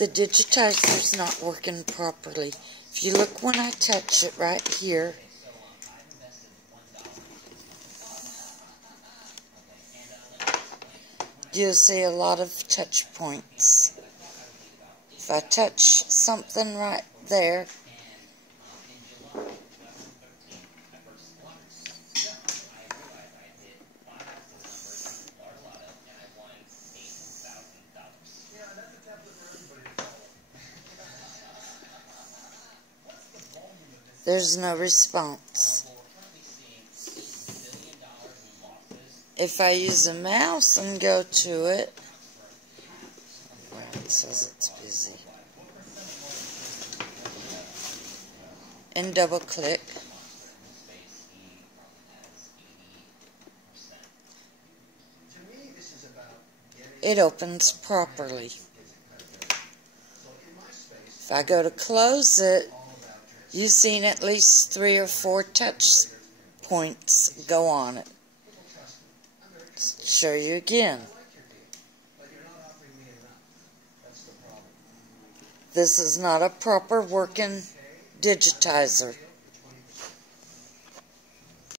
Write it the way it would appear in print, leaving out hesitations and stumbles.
The digitizer's not working properly. If you look when I touch it right here, you'll see a lot of touch points. If I touch something right there, there's no response. If I use a mouse and go to it, it says it's busy, and double click, it opens properly. If I go to close it, you've seen at least 3 or 4 touch points go on it. Show you again. This is not a proper working digitizer.